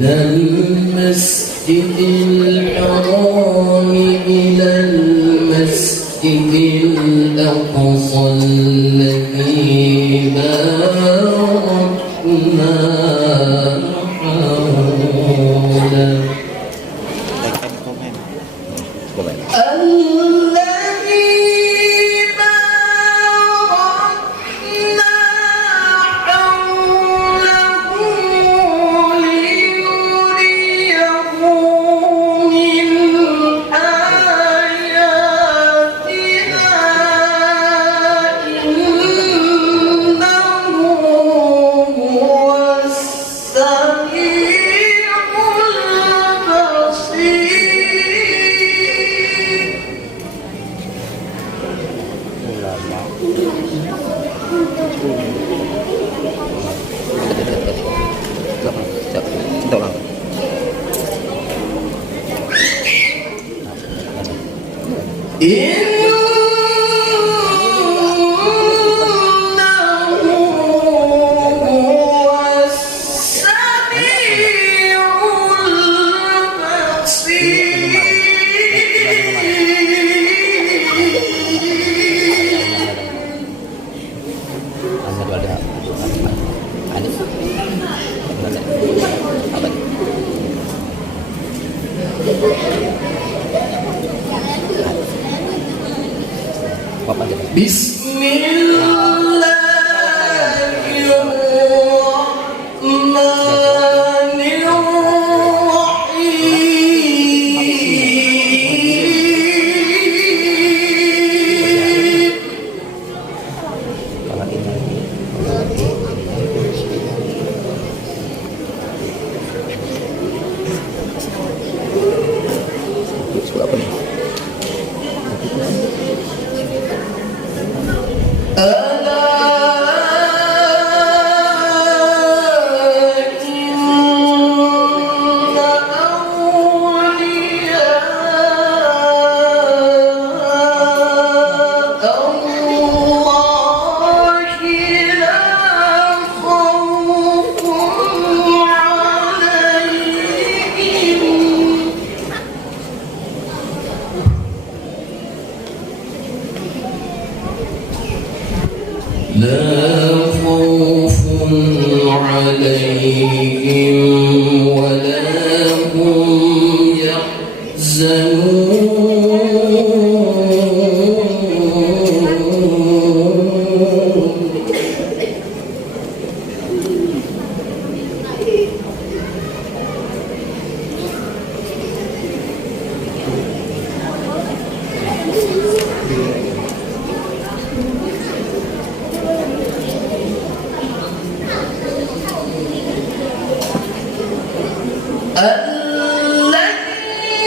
من المسجد الحرام إلى المسجد الأقصى الذي باركنا حوله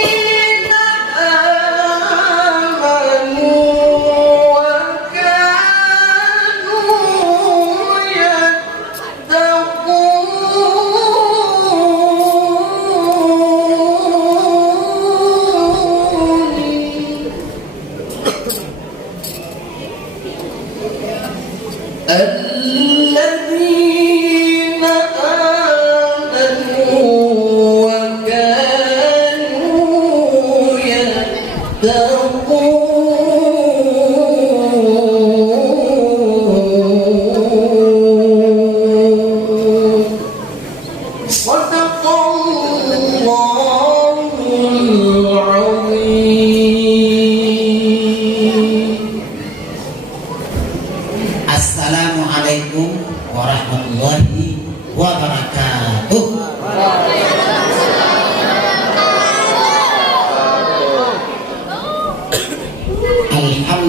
الذين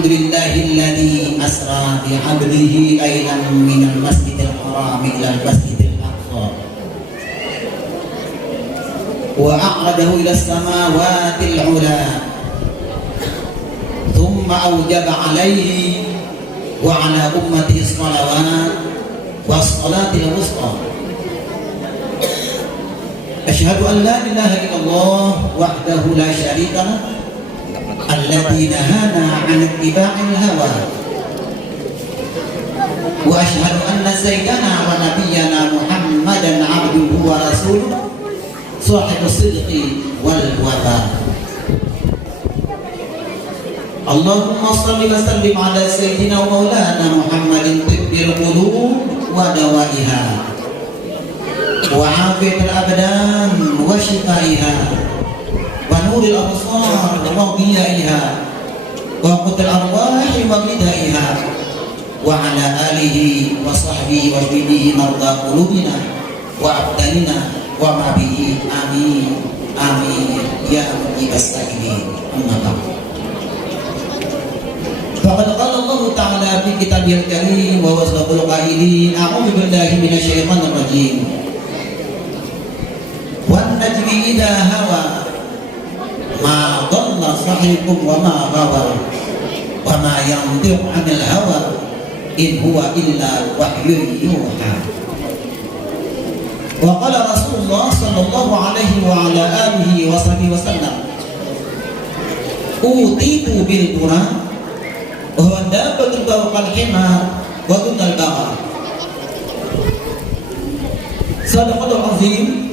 Alhamdulillahilladzi asra bi 'abdihi ailan minal masjidil haram ilal masjidil aqsa wa aqradahu ila samawati al-'ula thumma awjaba 'alaihi wa 'ala ummatihi shalawat was salatil wusta. Asyhadu an la ilaha illallah wahdahu la syarika lah alladzi nahana 'an ittiba'il hawa wa asyhadu anna sayyidana wa nabiyyana Muhammadan 'abduhu wa rasuluh shahidus sidqi wal wada. Allahumma shalli wa sallim ala sayyidina wa maulana Muhammadin tibbil qulub wa dawaiha wa afiyatul abdan wa shifaiha wa nuril absar wa dhiyaiha wa qutul arwahi wa bidaiha wa ala alihi wa sahbihi wa bihi marda qulubina wa abdanina wa ma bihi amin amin ya mujibas sa'ilin. Amma ba'd. Faqad qala Allah ta'ala fi kitabihil karim wa wasdaqul qailin a'udzu billahi minasyaitonir rajim. Wan najmi idza hawa ma dhalla sahibukum wa ma ghawa wa ma yantiqu 'anil hawa in huwa illa wahyun yuha. Wa qala Rasulullah sallallahu alaihi wa ala alihi wa sahbihi wasallam utitu bil Qur'an wa dabatul bawqal himar wa dunal baqa. Sadaqallahu azim.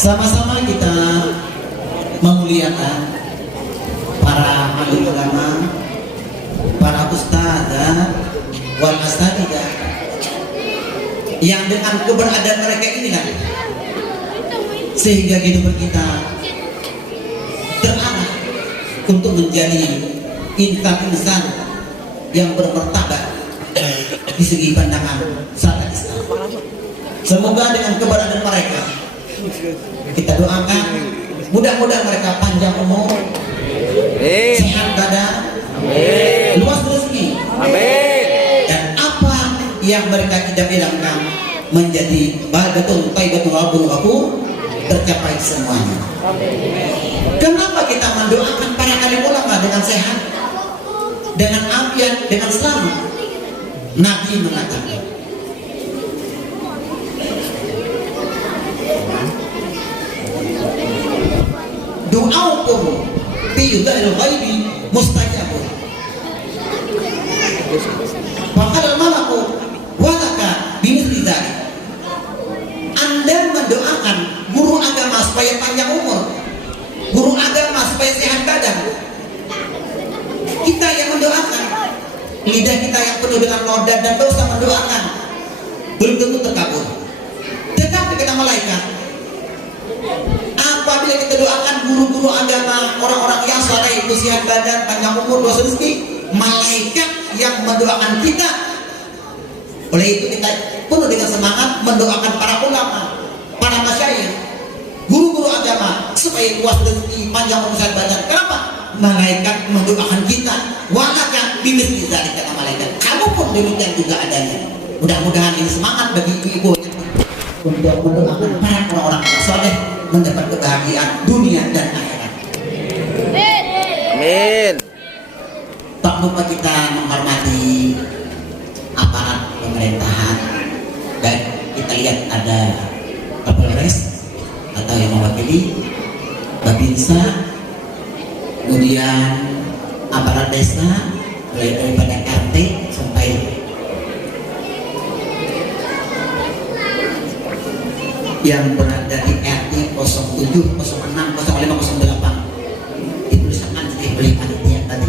Sama-sama kita memuliakan para ahli ulama, para ustadzah wal astadzidah yang dengan keberadaan mereka inilah sehingga kehidupan kita terarah untuk menjadi insan yang bermartabat di segi pandangan syariat Islam. Semoga dengan keberadaan mereka kita doakan mudah-mudahan mereka panjang umur, sehat badan, luas rezeki, dan apa yang mereka tidak bilangkan menjadi bahagiatul thayyibatul rabbul ghafur tercapai semuanya. Kenapa kita mendoakan para alim ulama dengan sehat, dengan afiat, dengan selamat? Nabi mengatakan, doaukum fi yudhil ghaibi mustajabun. Faqala al-malaku walaka bimithli dzalik. Anda mendoakan guru agama supaya panjang umur, guru agama supaya sehat badan. Kita yang mendoakan, lidah kita yang penuh dengan noda dan dosa mendoakan belum tentu terkabul. Tetapi kata malaikat, apabila kita doakan guru-guru agama, orang-orang yang saleh itu sehat badan, panjang umur, luas rezeki, malaikat yang mendoakan kita. Oleh itu kita penuh dengan semangat mendoakan para ulama, para masyayikh, guru-guru agama supaya luas rezeki, panjang umur, sehat badan. Kenapa? Malaikat mendoakan kita. Walaka bimithli dzalik, kata malaikat. Kamu pun demikian juga adanya. Mudah-mudahan ini semangat bagi ibu-ibu untuk mendoakan para orang-orang saleh mendapat kebahagiaan dunia dan akhirat. Amin. Tak lupa kita menghormati aparat pemerintahan, dan kita lihat ada Kapolres atau yang mewakili Babinsa, kemudian aparat desa mulai daripada RT sampai yang berada di RT 07, 06, 05, 08 dituliskan oleh panitia tadi.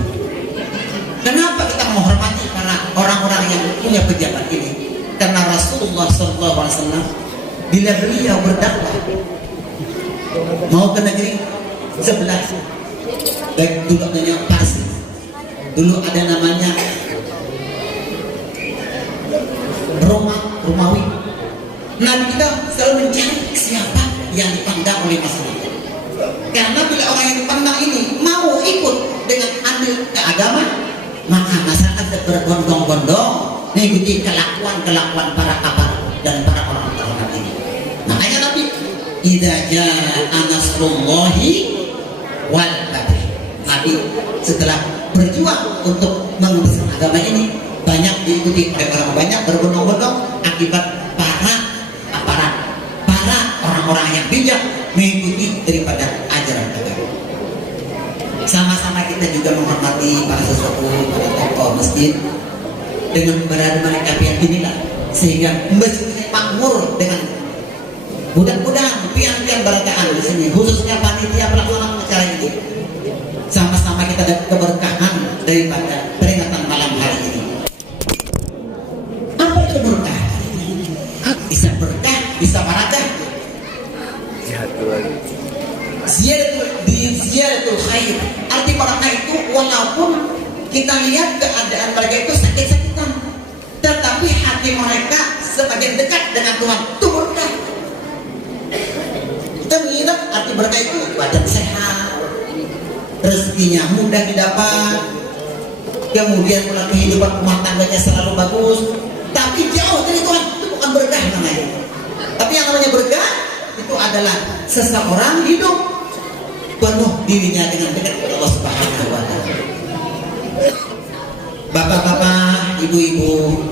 Kenapa kita menghormati para orang-orang yang punya pejabat ini? Karena Rasulullah SAW bila beliau berdakwah mau ke negeri sebelah, baik dulu namanya Parsi, dulu ada namanya Romawi. Nabi kita selalu mencari siapa yang dipandang oleh masyarakat. Karena bila orang yang dipandang ini mau ikut dengan ambil ke agama, maka masyarakat berbondong-bondong mengikuti kelakuan para aparat dan para orang terhormat ini. Makanya Nabi, idza jaa nasrullahi wal fath. Nabi setelah berjuang untuk mengembangkan agama ini banyak diikuti oleh orang banyak berbondong-bondong akibat para aparat, para orang-orang yang bijak mengikuti daripada ajaran agama. Sama-sama kita juga menghormati para sesepuh, para tokoh masjid dengan berada mereka pihak inilah sehingga masjid ini makmur dengan mudah-mudahan pian-pian barakaan di sini khususnya panitia pelaksana acara ini sama-sama kita dapat keberkahan daripada peringatan malam hari ini. Apa itu berkah? Bisa berkah, bisa barakah. Ziyadatul khair. Arti barakah itu walaupun kita lihat keadaan mereka itu sakit-sakitan, tetapi hati mereka semakin dekat dengan Tuhan itu berkah. Kita melihat arti berkah itu badan sehat, rezekinya mudah didapat, kemudian pula kehidupan rumah tangganya selalu bagus, tapi jauh dari Tuhan itu bukan berkah namanya. Tapi yang namanya berkah itu adalah seseorang hidup penuh dirinya dengan dekat kepada Allah Subhanahu wa taala. Bapak-bapak, ibu-ibu,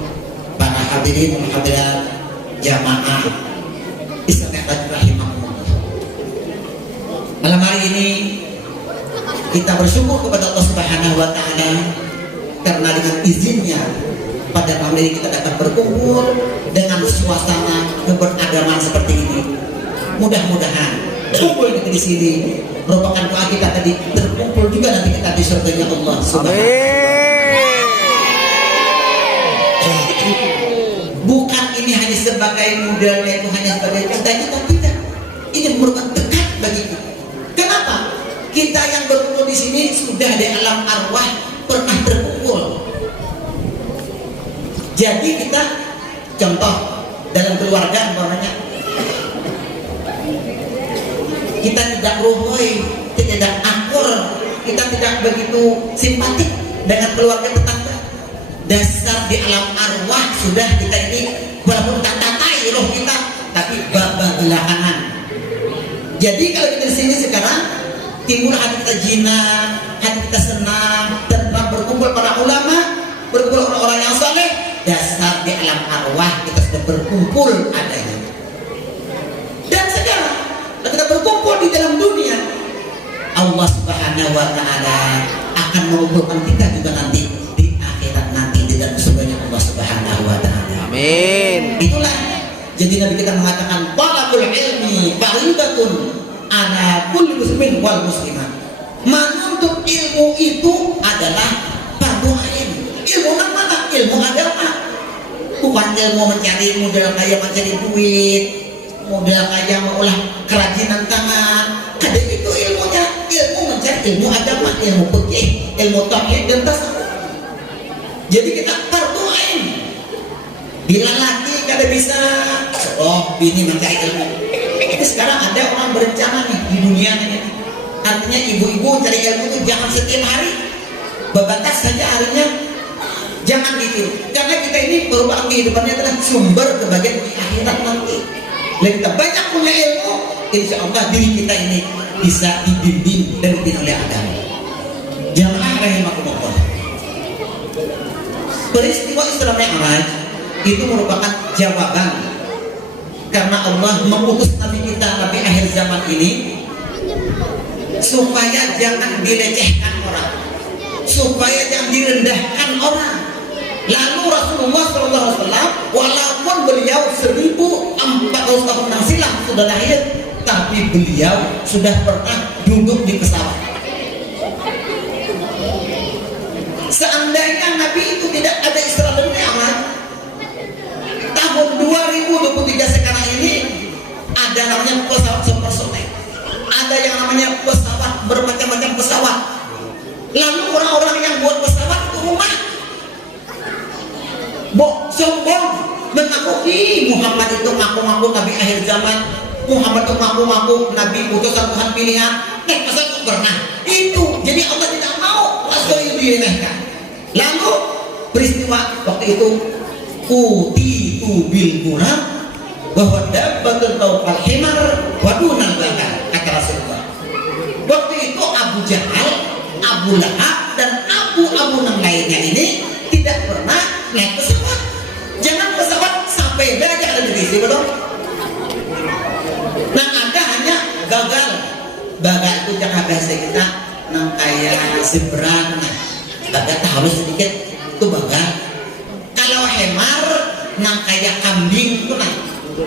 para hadirin hadirat jamaah Islamiyah rahimahumullah. Malam hari ini kita bersyukur kepada Allah Subhanahu wa taala karena dengan izinnya pada malam ini kita dapat berkumpul dengan suasana keberagaman seperti ini. Mudah-mudahan kumpul kita di sini merupakan doa kita tadi terkumpul juga nanti kita di surganya Allah Subhanahu. Bukan ini hanya sebagai modalnya itu hanya sebagai cita-cita kita. Ini merupakan dekat bagi kita. Kenapa? Kita yang berkumpul di sini sudah di alam arwah pernah terkumpul. Jadi kita contoh dalam keluarga umpamanya kita tidak ruhoi, tidak akur, kita tidak begitu simpatik dengan keluarga tetangga. Dasar di alam arwah sudah kita ini walaupun tak tatai roh kita, tapi babak belakangan. Jadi kalau kita di sini sekarang timbul hati kita jinak, hati kita senang, dan berkumpul para ulama, berkumpul orang-orang yang saleh. Dasar di alam arwah kita sudah berkumpul adanya. Dan sekarang kita berkumpul di dalam dunia, Allah Subhanahu wa taala akan mengumpulkan kita juga nanti di akhirat nanti di dalam surganya Allah Subhanahu wa taala. Amin. Itulah jadi Nabi kita mengatakan talabul ilmi faridatun ala kulli muslimin wal muslimat. Menuntut ilmu itu adalah fardu ain. Ilmu mana? Ilmu agama. Bukan ilmu mencari modal kaya mencari duit, modal kaya mengolah kerajinan tangan. Ada itu ilmunya, ilmu mencari ilmu agama, ilmu fikih, ilmu tauhid dan tasawuf. Jadi kita fardu ain. Bila laki kada bisa, oh bini mencari ilmu. Ini sekarang ada orang berencana nih di dunia ini. Artinya ibu-ibu cari ilmu itu jangan setiap hari, berbatas saja harinya, jangan ditiru. Karena kita ini merupakan kehidupannya adalah sumber kebahagiaan di akhirat nanti. Dan kita banyak punya ilmu, insya Allah diri kita ini bisa dibimbing dan dibimbing oleh agama. Jamaah rahimakumullah. Peristiwa Isra Mi'raj itu merupakan jawaban karena Allah mengutus Nabi kita, Nabi akhir zaman ini, supaya jangan dilecehkan orang, supaya jangan direndahkan orang. Lalu Rasulullah SAW walaupun beliau 1400 tahun yang silam sudah lahir, tapi beliau sudah pernah duduk di pesawat. Seandainya Nabi itu tidak ada Isra dan Mi'raj, tahun 2023 sekarang ini ada namanya pesawat supersonic, ada yang namanya pesawat bermacam-macam pesawat. Lalu orang-orang yang buat pesawat itu rumah sombong mengaku Muhammad itu ngaku-ngaku Nabi akhir zaman, Muhammad itu ngaku-ngaku Nabi utusan Tuhan pilihan, naik pesawat kok pernah. Itu jadi Allah tidak mau Rasul itu diremehkan. Lalu peristiwa waktu itu utitu bil gulam bahwa dabbatul tawfal himar wadunal bakar, kata Rasulullah. Waktu itu Abu Jahal, Abu Lahab dan Abu yang lainnya ini tidak pernah naik pesawat. Jangan pesawat sampai aja ada di sini belum. Nah ada hanya gagal. Bagal itu jangan bahasa kita nang kayak seberang. Bagal harus sedikit itu bagal. Kalau hemar nang kayak kambing itu nah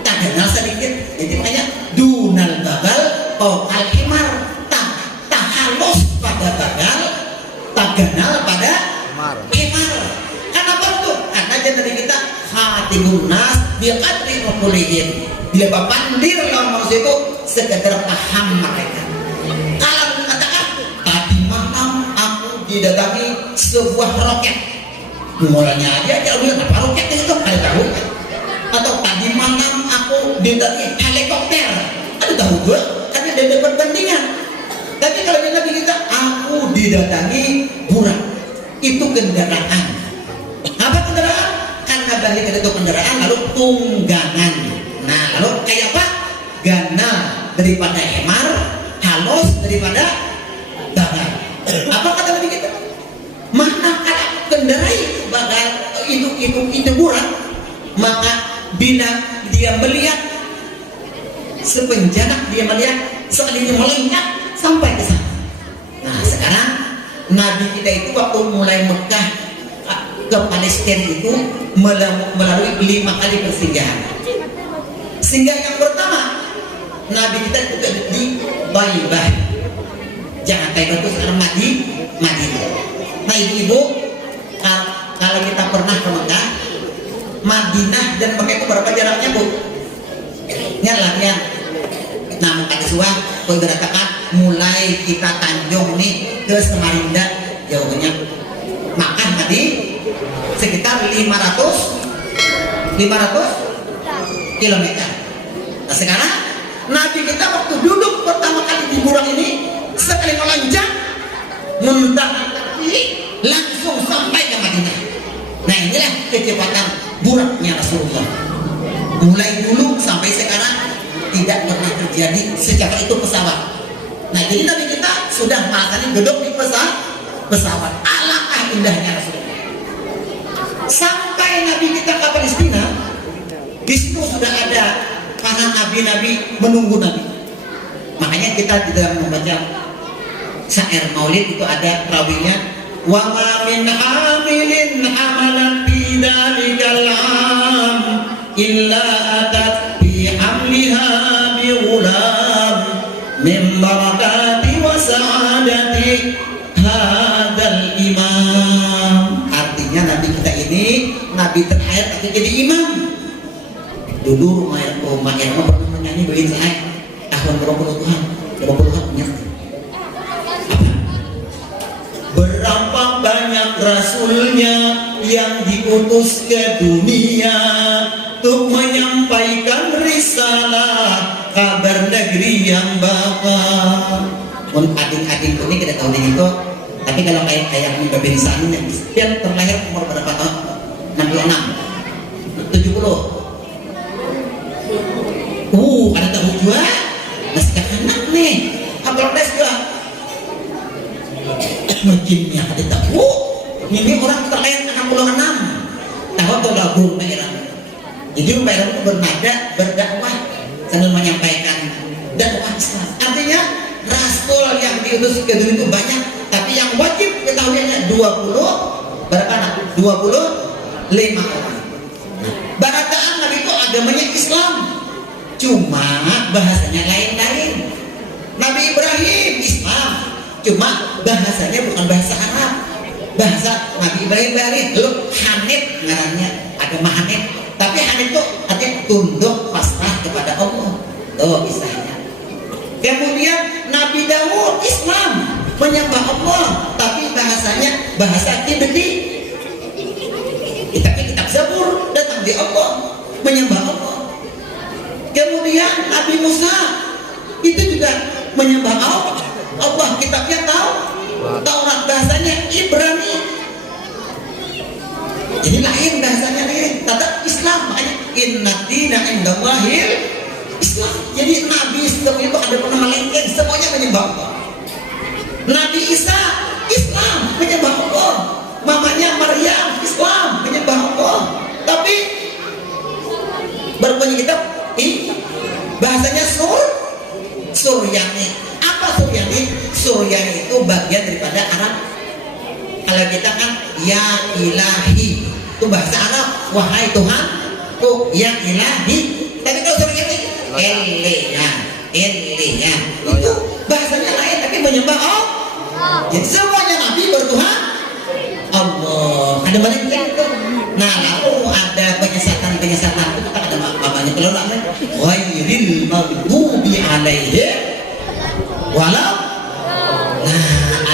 tak kenal sedikit. Jadi makanya dunal bagal pokal hemar tak halus pada bagal tak kenal pada hemar. Kenapa tuh? Karena jadi kita hati gunas dia kadri populihin. Bila bapak pandir lawan manusia itu sekedar paham mereka. Kalau mengatakan tadi malam aku didatangi sebuah roket, mulanya aja jauh apa roket itu ada tahu? Atau tadi malam aku didatangi helikopter, ada tahu gue? Karena ada perbandingan. Tapi kalau Nabi kita aku didatangi burak, itu kendaraan. Apa kendaraan? Karena balik itu kendaraan lalu tunggangan. Nah, lalu kayak apa? Ganal daripada hemar, halus daripada dagang. Apa kata Nabi kita? Mana kalau kendarai bagal itu burak, maka bila dia melihat sepenjana dia melihat seandainya melengkap sampai ke sana. Nah, sekarang Nabi kita itu waktu mulai Mekah ke Palestina itu melalui 5 kali persinggahan. Singgah yang pertama Nabi kita juga di Baibah. Jangan kayak itu sekarang Madinah. Nah ibu-ibu, kalau kita pernah ke Mekah, Madinah dan Mekah itu berapa jaraknya bu? Nyala ya. Nah Mekah suah, kau berkatakan mulai kita Tanjung nih ke Samarinda jauhnya makan tadi sekitar 500 kilometer. Nah sekarang Nabi kita waktu duduk pertama kali di burak ini sekali melonjak muntah langsung sampai ke Madinah. Nah inilah kecepatan buraknya Rasulullah. Mulai dulu sampai sekarang tidak pernah terjadi secepat itu pesawat. Nah jadi Nabi kita sudah merasakan duduk di pesawat. Alangkah indahnya Rasulullah. Sampai Nabi kita ke Palestina, di situ sudah ada para nabi-nabi menunggu Nabi. Makanya kita di dalam membaca syair Maulid itu ada rawinya, wa ma min amilin amalan fi dalikal am illa atat bi amliha bi ghulam min barakati wa sa'adati hadzal imam. Artinya Nabi kita ini Nabi terakhir tapi jadi imam. Dulu rumah yang pernah menyanyi begitu saya tahun berapa Tuhan 20-an punya. Berapa banyak rasulnya yang diutus ke dunia untuk menyampaikan risalah kabar negeri yang bakal. Mun adik-adik ini kita tahu itu, tapi kalau kayak kebiasaan ini dia terlahir umur berapa tahun? 66, 70. Ada tahu juga masih anak nih apalagi juga mungkinnya ada tahu ini orang terlahir 66 tahun atau lagu merah. Jadi merah itu bernada berdakwah sambil menyampaikan dakwah Islam. Artinya rasul yang diutus ke dunia itu banyak, tapi yang wajib ketahuinya 20 berapa anak? 25 orang. Barataan Nabi itu agamanya Islam, cuma bahasanya lain-lain. Nabi Ibrahim Islam, cuma bahasanya bukan bahasa Arab. Bahasa Nabi Ibrahim lu Hanif ngarannya, agama Hanif. Tapi Hanif itu artinya tunduk pasrah kepada Allah. Tuh istilahnya. Kemudian Nabi Daud Islam, menyembah Allah, tapi bahasanya bahasa Kibti. Tapi kitab Zabur datang di Allah, menyembah Allah. Kemudian Nabi Musa itu juga menyembah Allah. Kitabnya tahu, Taurat bahasanya Ibrani. Jadi lain bahasanya lain. Tetap Islam, makanya inna dina indallahil Islam. Jadi Nabi Islam itu ada nama lain, semuanya menyembah Allah. Nabi Isa Islam menyembah Allah. Mamanya Maryam Islam menyembah Allah. Tapi baru punya kitab bahasanya Suryani. Apa Suryani? Suryani itu bagian daripada Arab. Kalau kita kan ya ilahi itu bahasa Arab, wahai Tuhan tuh ya ilahi. Tapi kalau Suryani Elia itu bahasanya lain, tapi menyembah Allah. Jadi semuanya Nabi bertuhan Allah. Ada banyak itu. Nah, lalu ada penyesatan itu ada namanya kalau ghairil maghdubi alaihim walau. Nah,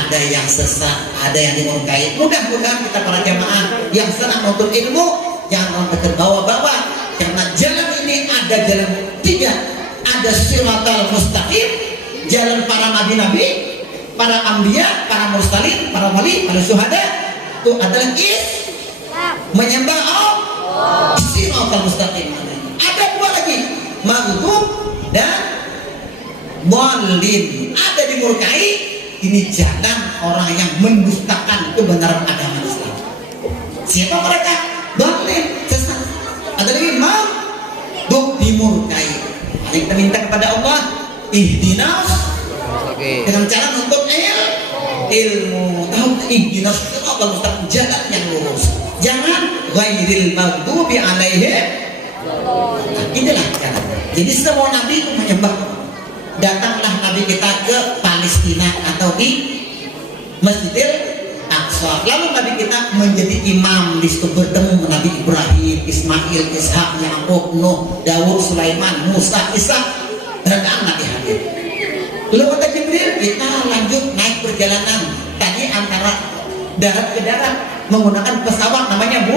ada yang sesat, ada yang dimurkai. Mudah-mudahan kita para jamaah yang senang menuntut ilmu jangan terbawa-bawa, karena jalan ini ada jalan tiga. Ada siratal mustaqim, jalan para nabi-nabi, para anbiya, para mursalin, para wali, para syuhada. Itu adalah menyembah Allah. Siratal mustaqim. Ada dua lagi, maghdub dan dhalin. Ada dimurkai. Ini jalan orang yang mendustakan kebenaran agama Islam. Siapa mereka? Dhalin, sesat. Ada lagi maghdub, dimurkai. Kita minta kepada Allah ihdinas dengan cara menuntut ilmu, tahu ihdinas siratal mustaqim, jalan yang lurus. Jangan ghairil maghdubi alaihim. Inilah cara. Jadi semua nabi itu menyembah. Datanglah nabi kita ke Palestina atau di Masjidil Aqsa. Lalu nabi kita menjadi imam di situ, bertemu Nabi Ibrahim, Ismail, Ishak, Yakub, Nuh, Daud, Sulaiman, Musa, Isa, dan Nabi hadir. Lalu kata Jibril, kita lanjut naik perjalanan. Tadi antara darat ke darat menggunakan pesawat namanya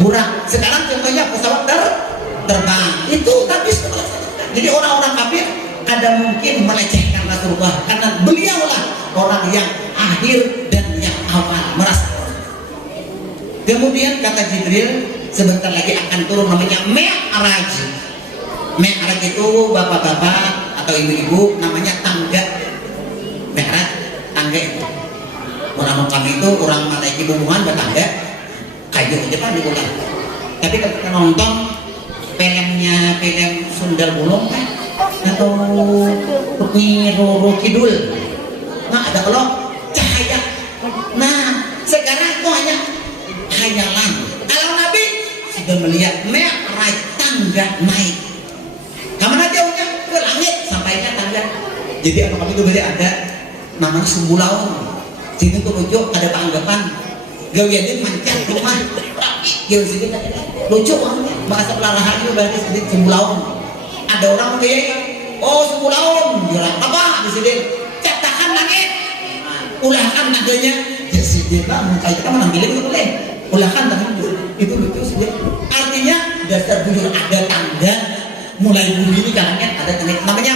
burak. Sekarang contohnya pesawat terbang. Itu tapi jadi orang-orang kafir ada mungkin melecehkan Rasulullah karena beliaulah orang yang akhir dan yang awal merasa. Kemudian kata Jibril, sebentar lagi akan turun namanya Mi'raj. Mi'raj itu bapak-bapak atau ibu-ibu namanya tangga. Mi'raj, tangga itu. Orang kami itu orang menaiki hubungan bertangga, kayu aja kan diulang. Tapi kalau kita nonton film Sundar Bolong kan, atau Roro Kidul, nah ada kalau cahaya. Nah sekarang itu hanya hayalan. Kalau Nabi sudah melihat Mi'raj, tangga naik. Kemana jauhnya? Ke langit, sampainya tangga. Jadi apa kami itu berarti ada namanya Sumbulaun. Sini tuh lucu, ada tanggapan gawianin mancat rumah rapi sini lucu banget bahasa pelarahan itu berarti sedikit Sumbulaun. Ada orang kayak Sumbulaun bilang apa di sini cetakan langit, ulahkan tangganya ya sini lah, kita menambilin itu boleh ulahkan tangganya itu lucu sih. Artinya dasar bujur ada tangga mulai bumi ini karangnya ada tangga namanya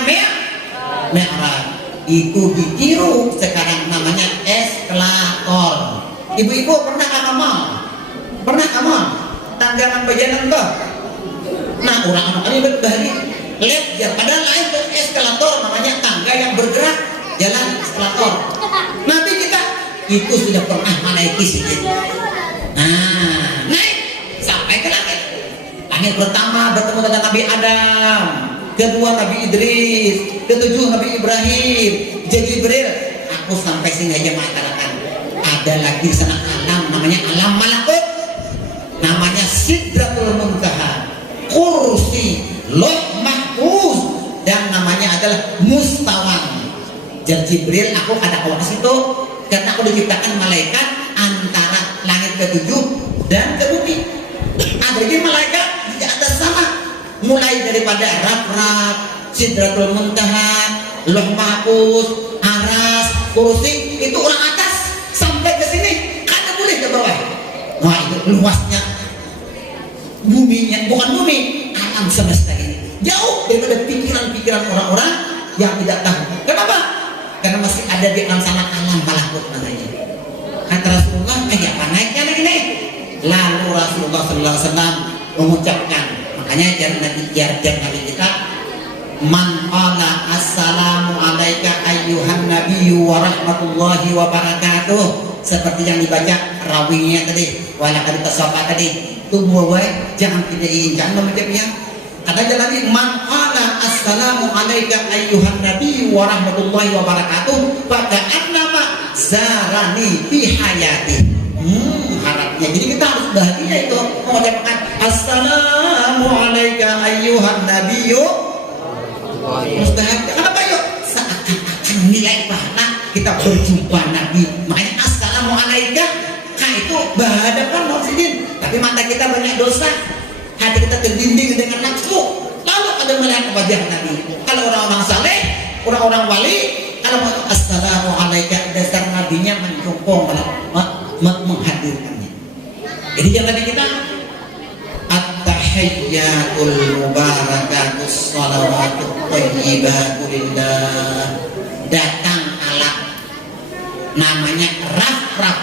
Mi'raj. Itu ditiru sekarang namanya eskalator. Ibu-ibu pernah amal? Pernah amal? Tangga bajanan tuh. Nah orang-orang ini berbalik lihat ya, padahal lain tuh eskalator namanya tangga yang bergerak, jalan eskalator. Nabi kita itu sudah pernah menaiki sini. Nah naik sampai ke langit. Langit pertama bertemu dengan Nabi Adam, kedua Nabi Idris, ketujuh Nabi Ibrahim. Jadi Jibril, aku sampai sini aja mengatakan ada lagi sana alam namanya alam malakut, namanya Sidratul Muntaha, kursi, Lauh Mahfuz, dan namanya adalah Mustawan. Jadi Jibril, aku ada awas itu karena aku diciptakan malaikat antara langit ketujuh dan ke bumi. Ada lagi malaikat di atas sama, mulai daripada Rab-Rab, Sidratul Muntaha, Lauh Mahfuz, Aras, kursi, itu orang atas sampai ke sini, kada boleh ke bawah. Wah itu luasnya buminya, bukan bumi, alam semesta ini. jauh daripada pikiran-pikiran orang-orang yang tidak tahu. Kenapa? Karena masih ada di alam sana, alam malakut namanya. Kata Rasulullah, apa naiknya lagi nih? Lalu Rasulullah SAW mengucapkan, makanya jangan Nabi kita, man qala assalamu alaika ayyuhan nabiyyu wa rahmatullahi wa barakatuh, seperti yang dibaca rawinya tadi, walaqad tasawwa tadi. Tunggu wae, jangan tidak ingat membaca. Kata Nabi, man qala assalamu alaika ayyuhan nabiyyu wa rahmatullahi wa barakatuh, faka'annama zarani fi hayati. Harapnya jadi kita harus bahagia itu mengucapkan assalamu alaika ayyuhan nabiyyu. Harus bahagia. Kenapa yuk? Seakan-akan nilai pahala kita berjumpa Nabi. Makanya assalamu alaika, itu berhadapan maksudin. Tapi mata kita banyak dosa, hati kita terbimbing dengan nafsu. Lalu ada melihat wajah Nabi. Kalau orang-orang saleh, orang-orang wali, kalau mau assalamu alaika, dasar nabinya mencumpung menghadirkannya. Jadi jangan Nabi kita at-tahiyyatul mubarakatus shalawatut thayyibatu lillah. Datang alat namanya raf-raf.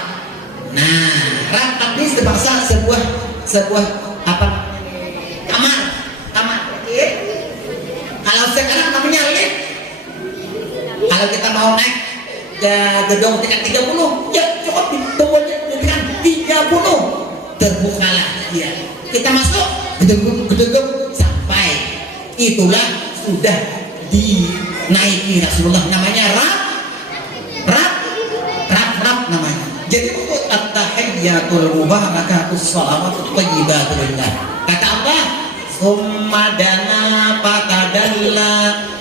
Nah, raf ini sebahasa sebuah apa? Kamar. Kalau sekarang namanya lift. Kalau kita mau naik ke gedung tingkat 30, ya cukup di tombol tingkat 30. Terbukalah dia. Kita masuk gedung sampai. Itulah sudah dinaiki Rasulullah, namanya raf namanya. Jadi untuk at-tahiyyatul mubarakatus shalawatut thayyibatu lillah. Kata Allah, summa dana fatadalla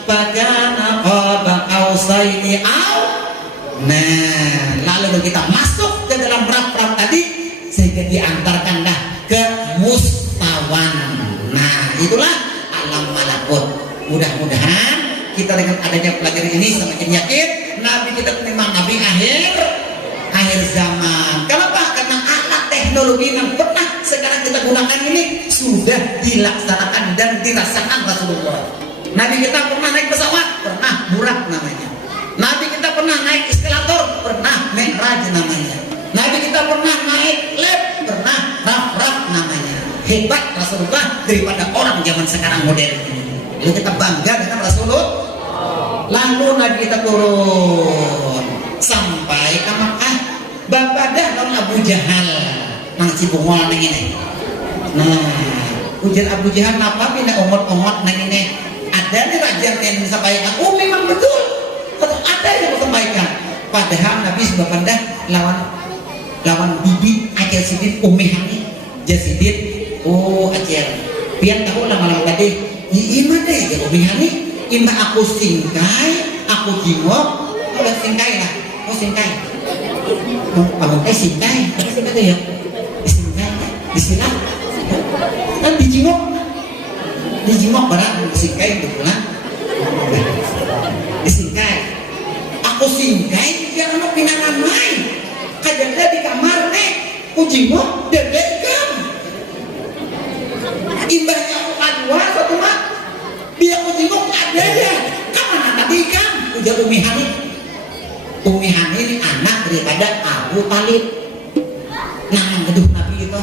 fakana qaba qausaini aw. Nah, lalu kita masuk ke dalam raf-raf tadi sehingga diantarkanlah ke mustawan. Nah, itulah alam malakut. Mudah-mudahan kita dengan adanya pelajaran ini semakin yakin Nabi kita memang Nabi akhir zaman. Kenapa? Karena alat teknologi yang pernah sekarang kita gunakan ini sudah dilaksanakan dan dirasakan Rasulullah. Nabi kita pernah naik pesawat, pernah murah namanya. Nabi kita pernah naik eskalator, pernah mi'raj namanya. Nabi kita pernah naik lift, pernah raf-raf namanya. Hebat Rasulullah daripada orang zaman sekarang modern ini. Lalu kita bangga dengan Rasulullah. Lalu Nabi kita turun sampai ke Makkah. Bapak dah non Abu Jahal nang Cibungol nang ini. Nah, ujian Abu Jahal apa pindah omot-omot nang ini. Ada nih raja yang disampaikan. Oh memang betul. Ada yang disampaikan. Padahal Nabi sudah pindah lawan bibi Aceh Sidin Umi Hani Jasidin. Oh Aceh. Pian tahu lama-lama tadi. Ima deh ya Umi Hani. Ima aku singkai, aku jingok, udah singkai lah. Oh singkai. Abang singkai. Apa singkai tuh ya? Singkai. Disilang. Kan dijingok barang singkai betulan. Disingkai. Aku singkai jangan mau pinangan main. Kajanda di kamar nih. Ujingok debekam. Imbahnya aku kadua satu mak. Dia ujingok ada ya. Kamana tadi kan? Ujar Umi Hani. Umi Hani ini anak daripada Abu Talib. Nah, gedung Nabi itu.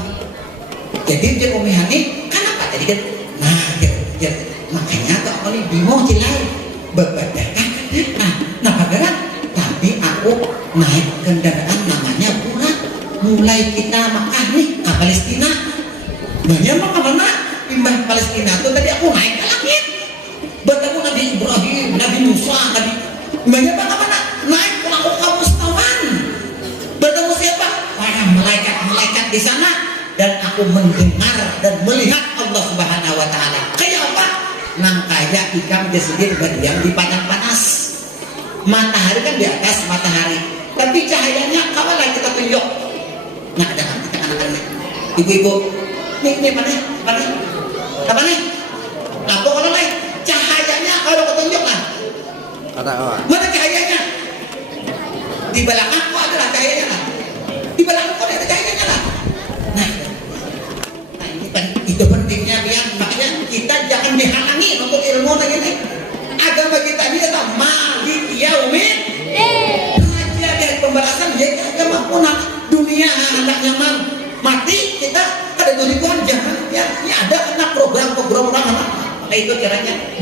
Jadi dia Umi Hani, kenapa tadi kan? Nah, ya, makanya tak kali bingung cilai. Berbedakah? Nah, bagaimana? Tapi aku naik kendaraan namanya Burak. Mulai kita Makkah nih ke Palestina. Banyak mah kemana? Pimbah Palestina itu tadi aku naik ke langit. Bertemu Nabi Ibrahim, Nabi Musa, Nabi. Banyak mah kemana? Naik ke mustawan. Bertemu siapa? Para malaikat di sana. Dan aku mendengar dan melihat Allah Subhanahu wa Ta'ala. Kayak apa? Nang kayak ikan Jasidin berdiam di padang panas. Matahari kan di atas matahari, tapi cahayanya kawalah kita tunjuk. Nah, ada kan kita anak-anak, ibu-ibu, nih mana? Apa nih? Lampu kalau nih, cahayanya kalau ketunjuk lah. Mana cahayanya? Di belakang kok adalah cahayanya lah. Di belakang kok ada cahayanya lah. Nah, itu pentingnya biar makanya kita jangan dihalangi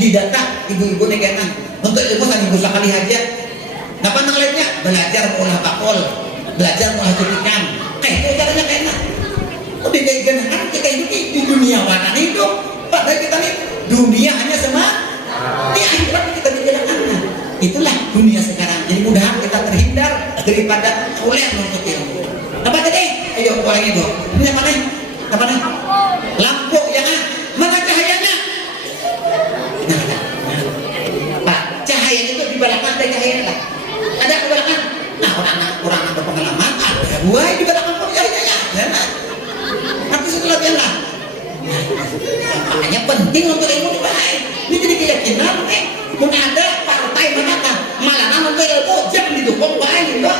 tidakkah ibu-ibu negara untuk ilmu sang ibu sekali aja apa nangletnya belajar mengolah bakul, belajar mengolah ikan, kayak itu caranya kayaknya udah kan kita hidup di dunia mana hidup padahal kita nih dunia hanya sama di akhirat kita digerakkan. Itulah dunia sekarang. Jadi mudah kita terhindar daripada oleh menuntut ilmu. Apa tadi? Ayo orang ibu. Ini apa nih? Apa nih? Lampu ya kan? Mana cahayanya? Nah, Pak, cahaya itu di belakang ada cahaya lah. Ada di belakang. Nah, orang ada pengalaman, ada buah di belakang pun cahayanya. Nah, nanti setelah lah. Makanya penting untuk ilmu ini baik. Ini jadi keyakinan nih. Mun ada partai mana malah nama ilmu jangan didukung baik gitu.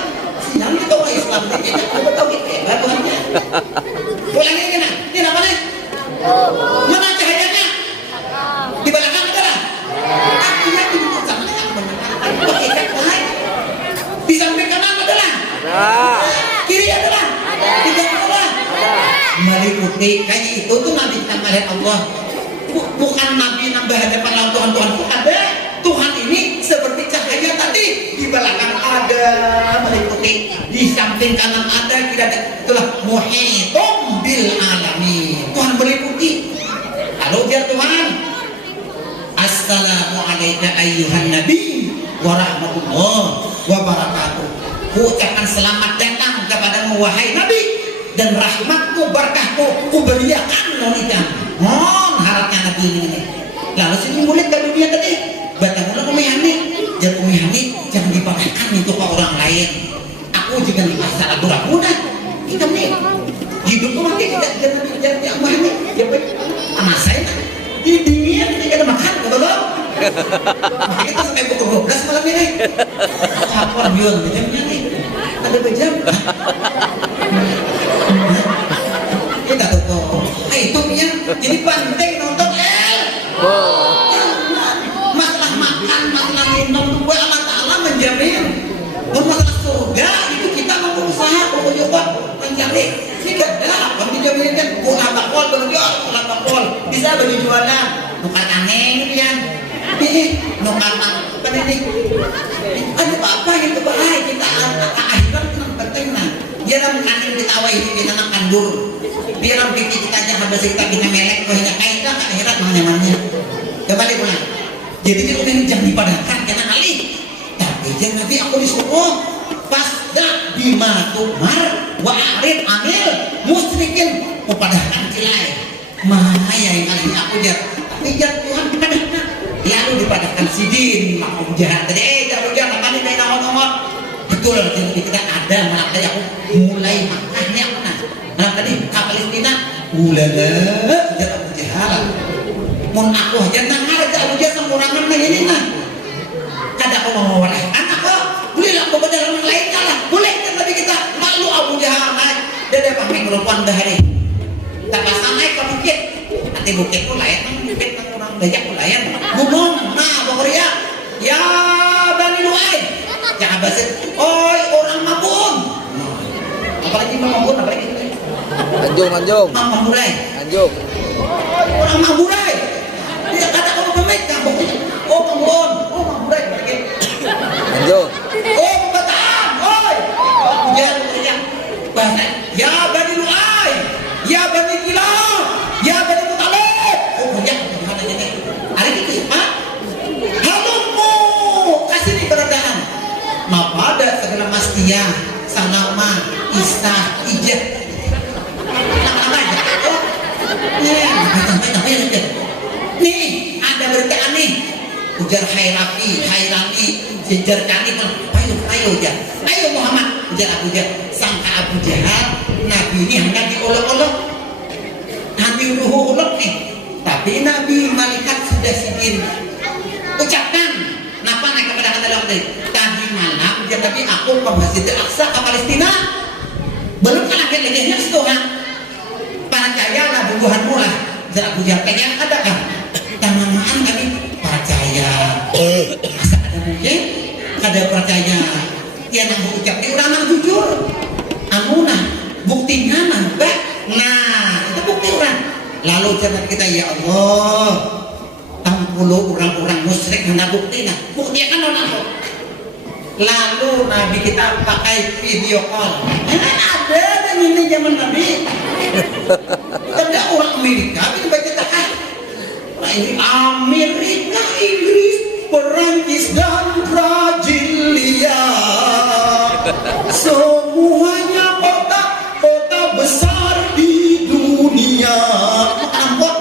Siang itu orang Islam ini kita tahu gitu ya bahannya. Ulangnya gimana? Ini apa nih? Mana cahayanya? Di belakang ada lah. Artinya di sama dengan mendengar. Di samping kanan ada lah. Kiri ada lah. Di belakang ada. Meliputi kayak itu tuh nabi tambahan Allah. Bukan nabi nambah hadapan lawan Tuhan ada. Tuhan ini seperti cahaya tadi di belakang ada meliputi, di samping kanan ada, kira itulah muhitum bil alamin. Tuhan meliputi. Halo dia Tuhan. Assalamualaikum ayyuhan nabi wa rahmatullahi wa barakatuh. Ucapkan selamat datang kepadamu wahai nabi dan rahmatmu berkahmu kuberiakan nonikan. Harapnya nabi ini. Lalu sini mulai ke dunia tadi. Batanglah umihani, jangan umihani, jangan dipakai untuk orang lain. Aku juga masalah pura-pura. Kita nih hidup tuh mati tidak jangan umihani. Ya baik, anak saya di dunia ini ada makan, betul? Makanya kita sampai pukul 12 malam ini. Kapor bion, jamnya nih ada berjam. Kita tuh, itu ya. Jadi penting nonton menjamin masalah surga itu kita berusaha menunjukkan mencari tidak ada menjamin kan bukan bakul bakul bisa bagi jualan bukan aneh ya ini bukan apa ini ada apa yang terbaik kita akhirat yang penting nah biar aneh ditawai kita nak kandur biar kita aja habis kita melek hanya kaitan akhirat mana-mana kembali pulang jadi ini jangan dipadamkan karena alih. Jangan nanti aku disuruh pasda bima tumar wa arid amil musyrikin kepadahkan cilai mana yang kali aku tapi Tuhan padahkan lalu dipadahkan sidin makum jahat tadi jangan apa nih kayak nomor betul jadi kita ada malah tadi aku mulai makanya malah tadi ke Palestina ulala jangan aku jahat mun aku aja nangar aku jahat pengurangan ini nah kada aku mau oleh anak kok boleh aku kepada orang lain kalah boleh kan tadi kita malu Abu Jahal naik dia ada pakai perempuan bahari tak pasang naik ke bukit nanti bukit pun layan bukit orang banyak pun layan ngomong nah Bangria ya Bani Lu'ay jangan bahasa oi orang Mabun apalagi Mabun apalagi Anjung Mamburai Anjung orang Mamburai dia kata kamu pemik kamu oh Mabun Anjung. Oh, Bataan, oi. Jangan bahasa. Ya Bani Lu'ay, ya Bani Kilab, ya Bani Mutalib. Oh, ya gimana ini? Hari itu, Pak. Halumu, kasih nih keberadaan. Maka ada segala mastia, sanama, istah, ijah. Nama-nama aja. Oh, nih, ada berita aneh. Ujar Hairani, sejar kami ayo Muhammad, ujar Abu Jahal, sangka Abu Jahal, Nabi ini hanya diolok-olok, Nabi uluk nih, tapi Nabi malaikat sudah sidin, ucapkan, napa naik kepada dalam tadi malam, dia tadi aku ke Masjid Al-Aqsa ke Palestina, belum kan akhir-akhirnya setengah, para jaya lah bubuhanmu lah, ujar Abu Jahal, kayaknya ada kan, tanaman kami percaya masa ada mungkin ada percaya dia yang berucap di orang yang jujur amunah buktinya nambah nah itu bukti orang lalu jangan kita ya Allah orang-orang musyrik hendak bukti kan orang aku. Lalu Nabi kita pakai video call. Ada dan ini zaman Nabi. Ada orang Amerika itu baca tahan. Nah, ini Amerika, Inggris, Perancis dan Brasilia. Semuanya kota besar di dunia. Ampun,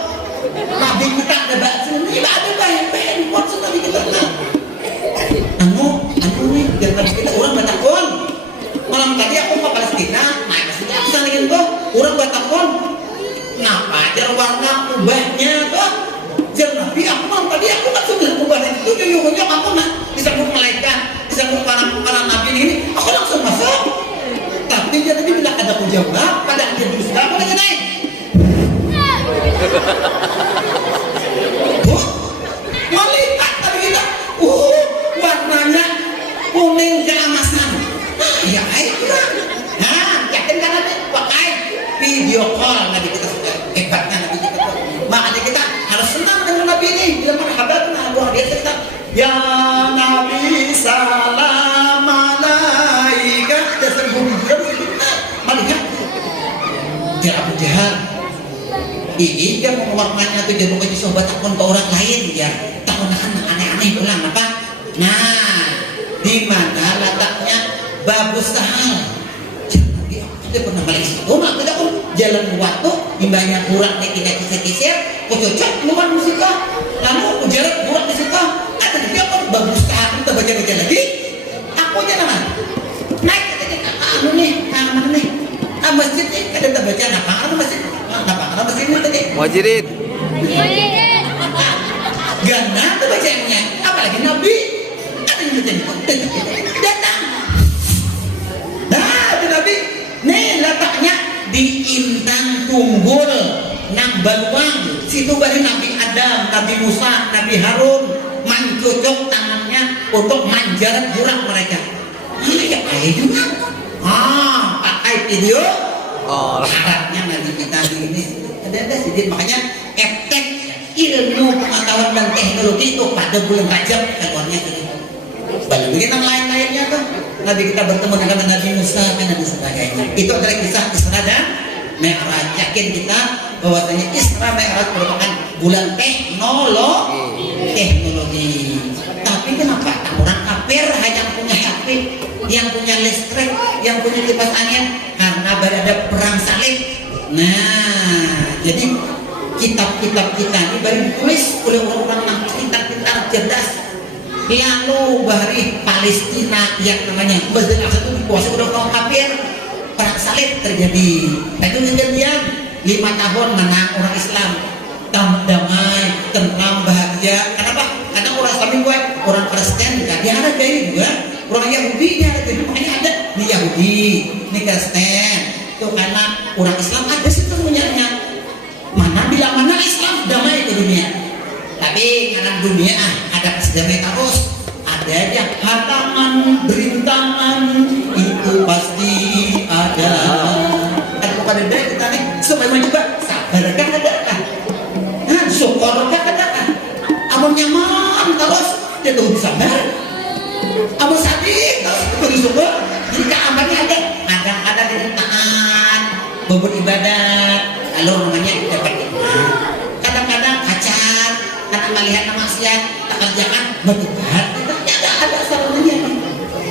Nabi kita ada bahasa ini ada baik-baik maksud Nabi kita. Anu nih jangan kita orang Batakon. Malam tadi aku ke Palestina, nah kesini aku sanggin kok orang Batakon. Kenapa jar warna ubahnya kok? Jar Nabi aku malam tadi aku kan sudah ubah itu jujurnya aku mah disambut malaikat, disambut para nabi ini, aku langsung masuk. Tapi dia tadi bilang ada jawab, pada dia justru apa lagi naik? Malaikat tadi kita, warnanya kuning keemasan. Ya itu lah. Nah, yakin kan ada pakai video call Nabi kita sudah hebatnya Nabi kita. Makanya kita harus senang dengan Nabi ini. Bila marhaban, luar biasa kita. Ya Nabi salam alaikum. Dasar bumi melihat dia Abu Jahal. Ini dia warnanya tuh dia mau ke sobat takon ke orang lain ya. Takon aneh-aneh pulang apa? Nah, di mana letaknya Babu Sahal? Dia pernah balik situ, mak tidak pun jalan waktu, imbahnya kurang nih kita kisir-kisir, cocok keluar musika, lalu jalan kurang di situ, ada dia pun Babu Sahal kita baca-baca lagi, aku aja nama, naik kita anu nih, mana nih, masjid nih, kita baca apa masjid ini tadi? Muhajirin. Gana tuh bacanya, apalagi Nabi. Datang. Nah, itu Nabi. Nih letaknya di Intan Tunggul, nang Baluang. Situ baru Nabi Adam, Nabi Musa, Nabi Harun mencocok tangannya untuk manjat jurang mereka. Ya pakai juga. Pakai video. Harapnya Nabi kita ini ada sedikit makanya efek ilmu pengetahuan dan teknologi itu pada bulan Rajab keluarnya gitu. Banyak yang lain-lainnya tuh Nabi kita bertemu dengan Nabi Musa dan sebagainya. Itu adalah kisah Isra dan Mi'raj. Yakin kita bahwasanya Isra Mi'raj merupakan bulan teknologi. Tapi kenapa orang kafir hanya punya HP, yang punya listrik, yang punya kipas angin karena berada perang salib. Nah, jadi kitab-kitab kita ini baru ditulis oleh orang-orang yang pintar-pintar cerdas. Lalu dari Palestina yang namanya Masjid Al-Aqsa itu dikuasai oleh orang kafir, perang salib terjadi. Nah, itu kejadian 5 tahun menang orang Islam, damai, tentram, bahagia. Kenapa? Karena orang Islam buat orang Kristen nggak dihargai juga, orang Yahudi dihargai. Makanya ada nih Yahudi, nih Kristen. Itu karena orang Islam ada situ punyanya. Mana Islam damai ke dunia. Tapi karena dunia ada damai terus. Ada aja halangan, berintangan itu pasti ada. Dan kepada dia kita nih supaya juga sabarkan ada kan. Syukurkan ada kan. Amun nyaman terus dia tuh sabar. Amun sakit terus bersyukur. Jadi keamanannya ada. Kadang-kadang dia taat, beribadat, lalu namanya dapat iman. Kadang-kadang kacar, kadang melihat maksiat, tak kerjakan bertobat. Ada salahnya.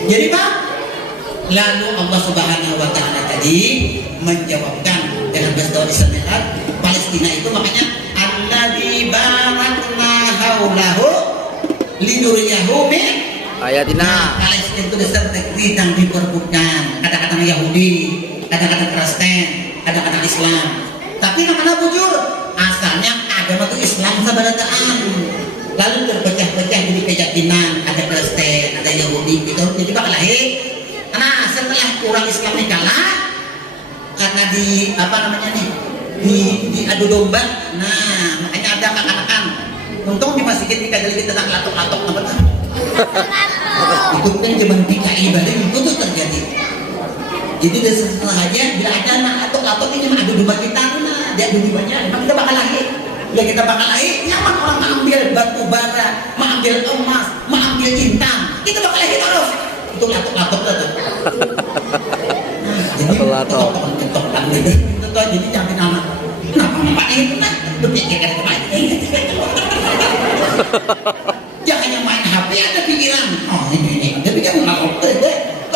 Jadi Pak, lalu Allah Subhanahu Wa Taala tadi menjawabkan dengan bahasa Islam Palestina itu makanya alladzi barakna haulahu linuriyahu min ayatina. Palestina itu dasar yang diperbutkan. Kata-kata Yahudi, kata-kata Kristen, kata-kata Islam. Tapi namanya bujur, asalnya agama itu Islam sabarataan. Lalu terpecah-pecah jadi keyakinan, ada Kristen, ada Yahudi, gitu. Jadi bakal lahir. Nah, setelah orang Islam ini kalah, karena di apa namanya nih, di adu domba. Nah, makanya ada kekalahan. Untung di masjid kita jadi kita tak latok-latok apa tuh. Itu kan zaman PKI Bali itu tuh terjadi. Jadi dari setelah aja bila ada anak latok-latok ini adu domba kita, nah dia adu dombanya, emang kita bakal lahir. Udah kita bakal nyaman orang mengambil batu bara, mengambil emas, mengambil intan. Kita bakal terus. Itu latuk-latuk tuh. Jadi ketok-ketok gitu. Itu jadi jamin anak. Kenapa Pak itu kan berpikirkan kemana? Jangan hanya main HP, ada pikiran. Oh ini. Tapi kan melakukan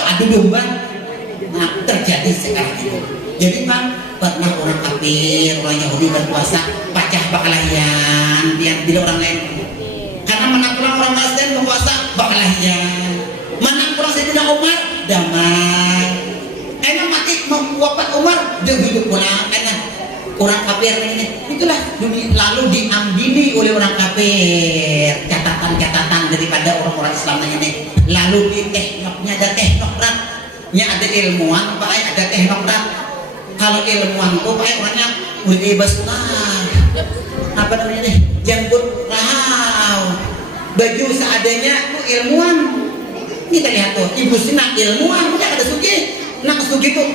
adu domba. Nah terjadi sekarang itu. Jadi Pak, pernah orang kafir, orang Yahudi berpuasa, pecah bakalahian, biar bila orang lain. Karena menang pulang orang Nasdem berpuasa, bakalahian. Menang pulang Sayyidina Umar, damai. Enak mati mau wafat Umar, dia hidup pulang. Enak orang kafir ini. Itulah dunia lalu diambil oleh orang kafir catatan-catatan daripada orang-orang Islam ini. Lalu di teknoknya ada teknokratnya, ada ilmuwan, ada teknokrat. Kalau ilmuwan itu pakai orangnya udah bebas apa namanya nih, janggut rahau, baju seadanya itu ilmuwan. Kita lihat tuh ibu Sina ilmuwan, punya ada sugi, nak sugi itu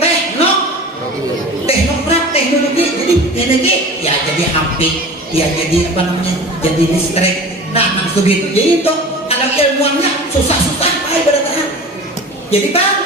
teknokrat, teknologi, jadi teknologi ya jadi HP, ya jadi apa namanya, jadi listrik. Nah nak sugi itu jadi itu kalau ilmuannya susah-susah pakai beratahan. Jadi Bang,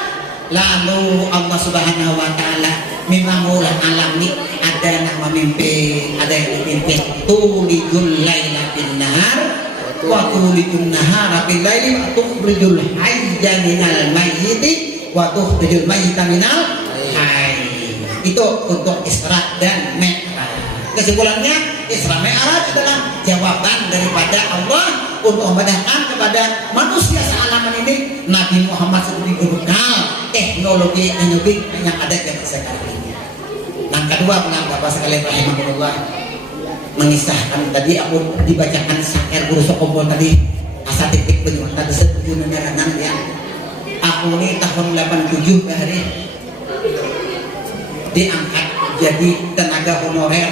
lalu Allah Subhanahu Wa Taala memang ulah alam nih ada nama mimpi, ada yang dipimpin tulijul laila bin nahar wa tulijul nahara bil laili wa tukhrijul hayya minal mayyiti wa tukhrijul mayyita minal hayy. Itu untuk Isra dan Mi'raj. Kesimpulannya Isra Mi'raj adalah jawaban daripada Allah untuk memudahkan kepada manusia sealaman ini Nabi Muhammad sebagai bekal teknologi yang ada di sekarang ini. Yang kedua, Bapak sekalian rahimahullah, mengisahkan tadi aku dibacakan syair guru Sokompol tadi asa titik penyuan tadi setuju nenerangan ya. Aku ini tahun 87 hari diangkat jadi tenaga honorer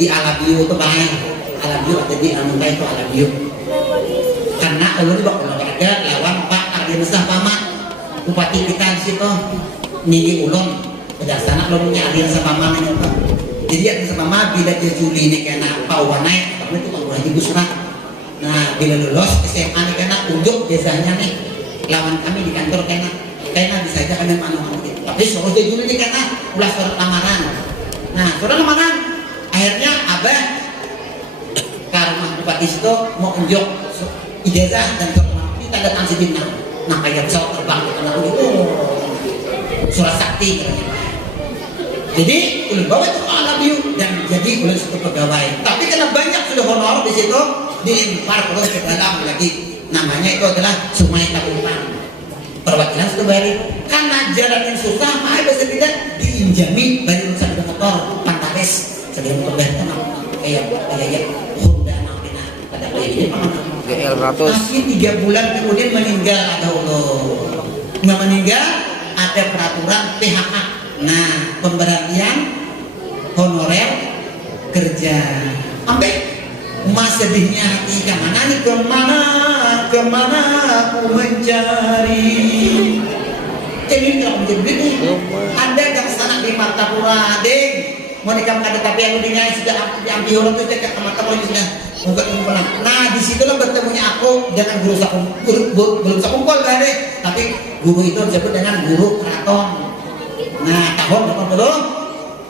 di Alabiu itu baik. Alabiu jadi anggota itu Alabiu. Karena ulun bawa olahraga lawan Pak Ardi Mesah Paman bupati kita di situ nini ulun berdasarkan ulunnya Ardi Mesah Paman itu. Jadi Ardi Mesah Paman bila Juli ini kena pawanai, tapi itu kalau lagi busrak. Nah bila lulus SMA ini kena unjuk biasanya nih lawan kami di kantor kena bisa aja kena manu. Tapi soal Juli ini kena ulah surat lamaran. Nah surat lamaran akhirnya abah ke rumah bupati itu mau unjuk ijazah dan ini tanda tangan sibina. Nah kayak pesawat terbang itu surat sakti. Jadi ulun bawa itu ke Alabiu dan jadi ulun satu pegawai. Tapi karena banyak sudah honor di situ dilempar terus ke dalam lagi. Namanya itu adalah Sungai Takupan. Perwakilan sudah bayar. Karena jalan yang susah, maka bisa tidak diinjami dari urusan motor Pantares. Sedang motor tenang kayak Honda Alpina pada kayak ini GL 100. Masih 3 bulan kemudian meninggal ada Allah. Nggak meninggal ada peraturan PHK. Nah pemberhentian honorer kerja. Sampai mas sedihnya hati kemana nih kemana aku mencari. Jadi kalau menjadi ada yang sana di Martapura ding mau nikah ada tapi yang dingai sudah diambil orang itu dekat sama teman sudah bukan kumpulan. Nah disitulah bertemunya aku dengan belum sekumpul deh, tapi guru itu disebut dengan guru keraton. Nah tahun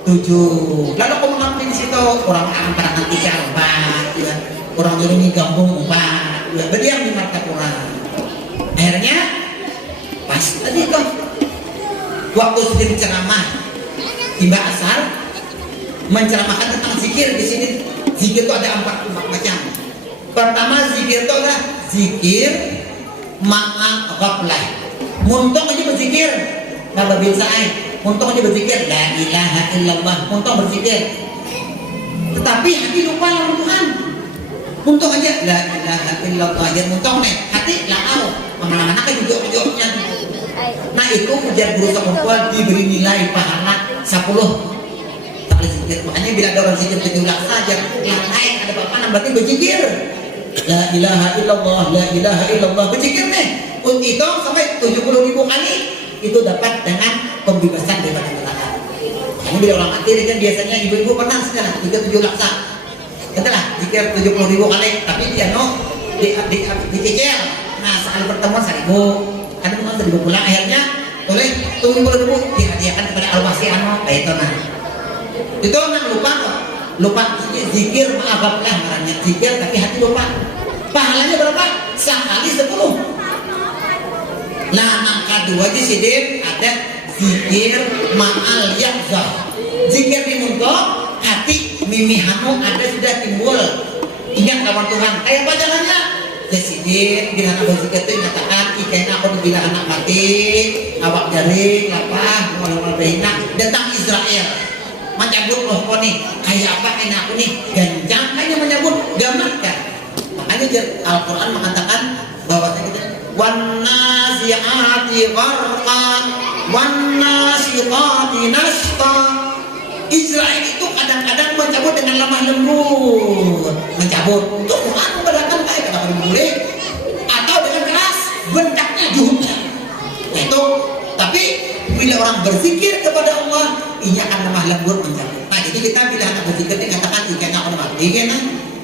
87 lalu aku mengambil di situ orang antara nanti Pak, ya. Orang ini gabung Pak, ya. Berdiam di Martapura. Akhirnya pas tadi kok waktu sedang ceramah Mbak Asar menceramahkan tentang zikir di sini. Zikir itu ada 4 macam. Pertama zikir itu adalah zikir ma'a ghaflah. Muntung aja berzikir, kalau bisa muntung aja berzikir la ilaha illallah, muntung berzikir. Tetapi hati lupa lawan Tuhan. Muntung aja la ilaha illallah aja muntung nih, hati lau mana-mana kan juga-juganya. Nah itu ujar guru sekumpul diberi nilai pahala 10. Makanya bila ada orang zikir 17 saja yang lain ada apa-apa berarti berzikir la ilaha illallah, la ilaha illallah, berzikir nih itu sampai 70.000 kali itu dapat dengan pembebasan daripada neraka. Ini bila orang mati kan biasanya ibu-ibu pernah sekarang 37 laksa itulah zikir 70.000 kali, tapi dia dicicil. Nah sekali pertemuan 1.000, kan itu 1.000 pulang, akhirnya oleh 70.000 dihadiahkan kepada al-wasi'an. Nah itu itu lupa zikir, maaf lah ngarannya zikir tapi hati lupa. Pahalanya berapa? Sekali 10. Nah maka dua di sini ada zikir ma'al yakzah, zikir di muka hati mimihanu ada sudah timbul ingat kawan Tuhan. Kayak apa jalannya? Presiden bila aku zikir itu mengatakan ikainya aku bila anak mati awak jaring lapah malam behinak datang Israel menyambut loh kau nih kayak apa enak aku nih ganjang aja menyambut gamatkan. Makanya Al-Quran mengatakan bahwa kita wan nazi'ati gharqa wan nasiqati nashqa. Israel itu kadang-kadang mencabut dengan lemah lembut, mencabut untuk Quran berdakan kayak kata boleh atau dengan keras bentaknya juhudnya. Itu tapi bila orang berzikir kepada Allah ia akan lemah lembut mencabut. Nah jadi kita bila anak berzikir dikatakan ikannya orang mati kan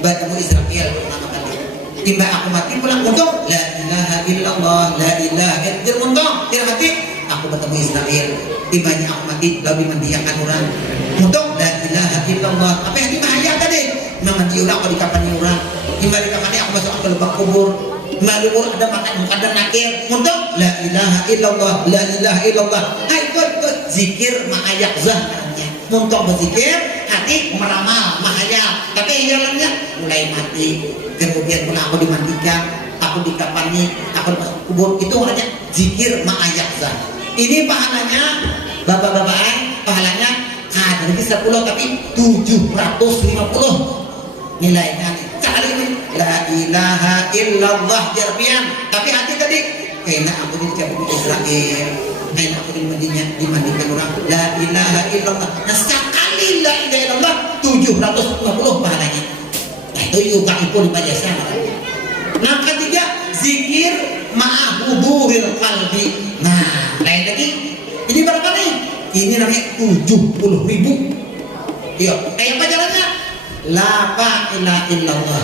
bertemu Israel pertama kali timba aku mati pulang untuk la ilaha illallah la ilaha illallah untuk tidak mati aku bertemu Israel timbanya aku mati lebih mendiakan orang untuk la ilaha illallah apa yang dimahaya tadi memandi orang kalau dikapani orang timba dikapani aku masuk ke lubang kubur malur ada makan ada nakir untuk la ilaha illallah la ilaha illallah. Nah itu zikir ma'ayak zahrannya untuk berzikir hati meramal mahayal tapi jalannya mulai mati kemudian pun aku dimandikan aku dikapani aku masuk kubur itu hanya zikir ma'ayak zah. Ini pahalanya bapak-bapak pahalanya ada lebih 10 tapi 750 nilainya sekali ini la ilaha illallah jarbian tapi hati tadi kayaknya aku dicabut Israel kayaknya aku dimandikan orang la ilaha illallah. Nah sekali la ilaha illallah 750 pahalanya. Nah itu juga itu dibaca sama. Nah ketiga zikir ma'huduril qalbi. Nah lain lagi ini berapa nih? Ini namanya 70.000. Iya kayak apa jalannya? La ilaha illallah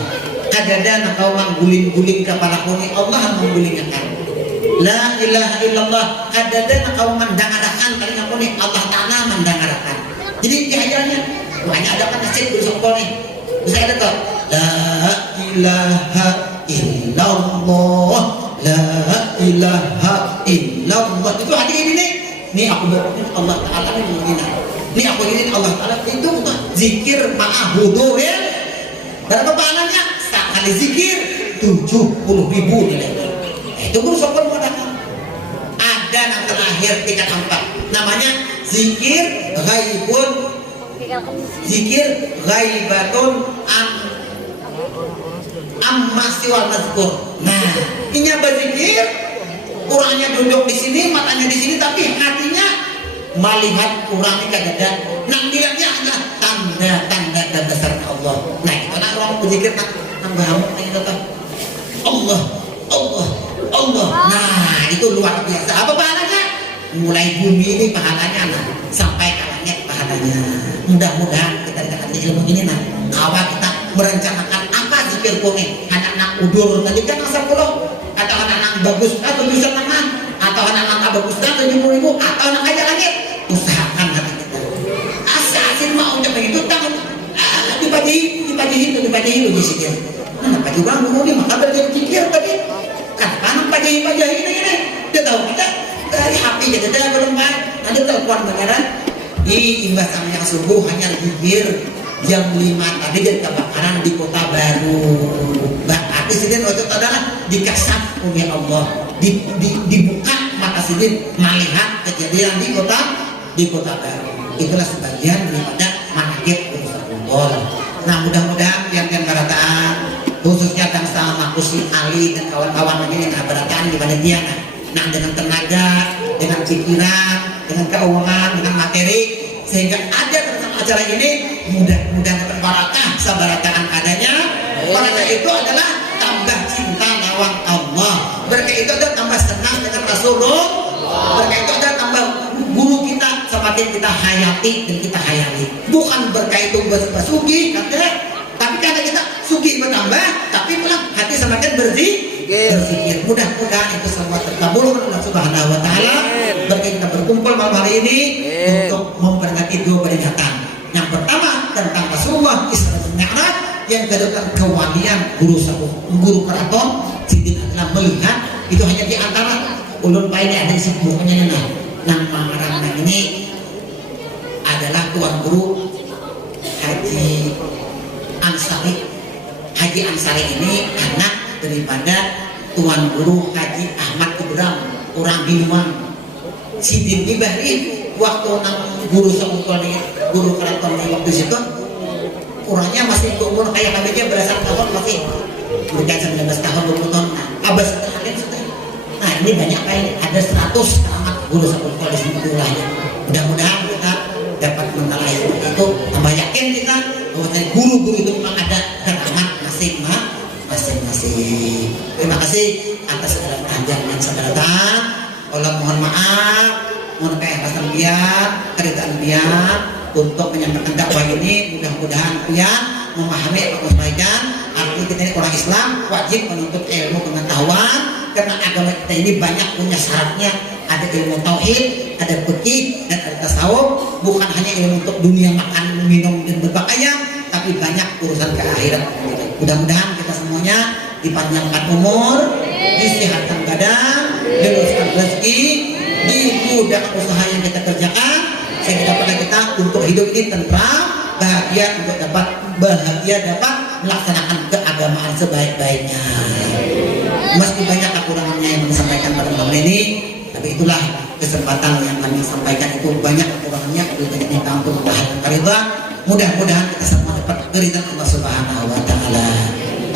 kadadana kau mangguling-guling kepala kuni Allah menggulingkan. La ilaha illallah kadadana kau mandangarakan karena kuni Allah Ta'ala mandangarakan. Jadi diajarnya hanya ada kan nasib besok kau nih bisa ada tuh la ilaha illallah la ilaha illallah itu hati ini nih aku berdoa Allah Ta'ala ini aku ingin Allah Ta'ala itu bukan zikir ma'ahuduril berapa pahalanya? Sekali zikir 70.000 nilainya. Itu pun sopor mengatakan ada yang terakhir tingkat 4 namanya zikir ghaibun zikir ghaibatun amma siwal mazkur. Nah ini berzikir orangnya duduk di sini matanya di sini tapi hatinya melihat orangnya kadang nak dilihatnya adalah tanda-tanda dan dasar Allah. Nah itu nak orang berzikir nambah hamut itu Allah Allah Allah. Nah itu luar biasa. Apa pahalanya? Mulai bumi ini pahalanya nah, sampai ke langit pahalanya. Mudah-mudahan kita dikasih ilmu ini nah awal kita merencanakan apa zikir kuni anak-anak udur tadi kan asal pulau atau anak-anak bagus atau bisa mana atau anak-anak bagus atau 70.000 atau anak aja langit usahakan hati kita asasin mau untuk begitu tangan dibagi itu di sini. Nah bagi orang dulu dia maka berpikir tadi kan bagi ini dia tahu kita dari HP jadi dia berempat ada telepon beneran di imbas yang subuh hanya zikir jam 5 tadi jadi kebakaran di Kota Baru. Berarti sidin waktu itu adalah dikasih oleh Allah dibuka mata sidin melihat kejadian di Kota Baru. Itulah sebagian daripada manakib urusan kumpul. Nah mudah-mudahan pian-pian barataan khususnya bangsa Makusi Ali dan kawan-kawan lagi yang barataan di panitia nah dengan tenaga, dengan pikiran, dengan keuangan, dengan materi sehingga ada tentang acara ini mudah-mudahan berbarakah sabarataan adanya. Barakah itu adalah tambah cinta lawan Allah, berkah itu adalah tambah senang dengan Rasulullah, berkah itu adalah tambah guru kita semakin kita hayati dan kita hayali. Bukan berkah itu berbasugi tapi karena bertambah, tapi pulang hati semakin berzikir. Mudah-mudahan itu semua terkabul oleh Allah Subhanahu wa taala. Berkat kita berkumpul malam hari ini untuk memperingati dua peringatan. Yang pertama tentang Rasulullah Isra dan Mi'raj, yang kedua tentang kewalian guru keraton Sidin adalah melihat itu hanya di antara ulun paine ada di sebelumnya nama orang ini adalah tuan guru Haji Ansari. Haji Ansari ini anak daripada tuan guru Haji Ahmad Ibrahim orang Binuang. Sidin di Bahri waktu nang guru sekutu guru keraton di waktu itu orangnya masih umur kayak kami dia belasan tahun masih berkaitan 19 tahun 20 tahun. Abah setelah sudah. Nah ini banyak kayak ada 100 keramat guru sekutu di sini wilayahnya. Mudah-mudahan kita dapat mengenal itu, tambah yakin kita bahwa guru-guru itu memang ada keramat masing-masing. Terima kasih atas segala perhatian dan segala datang. Allah mohon maaf, mohon keikhlasan biar, keridhaan biar untuk menyampaikan dakwah ini. Mudah-mudahan kalian memahami apa kebaikan. Arti kita ini orang Islam wajib menuntut ilmu pengetahuan karena agama kita ini banyak punya syaratnya. Ada ilmu tauhid, ada fikih, dan ada tasawuf. Bukan hanya ilmu untuk dunia makan, minum, dan berpakaian, tapi banyak urusan ke akhirat. Mudah-mudahan kita semuanya dipanjangkan umur, disehatkan badan, diluruskan rezeki, dimudahkan usaha yang kita kerjakan, sehingga kita untuk hidup ini tentram, bahagia dapat melaksanakan keagamaan sebaik-baiknya. Meski banyak kekurangannya yang disampaikan pada malam ini, tapi itulah kesempatan yang kami sampaikan itu banyak kekurangannya. Kita minta untuk membahagiakan karidha. Mudah-mudahan kita semua dapat keridhaan Allah Subhanahu wa taala.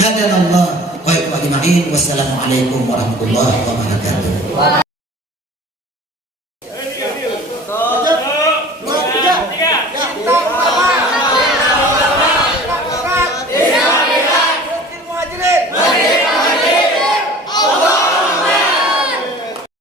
Hadanallah wa iyyakum ajma'in. Wassalamualaikum warahmatullahi wabarakatuh.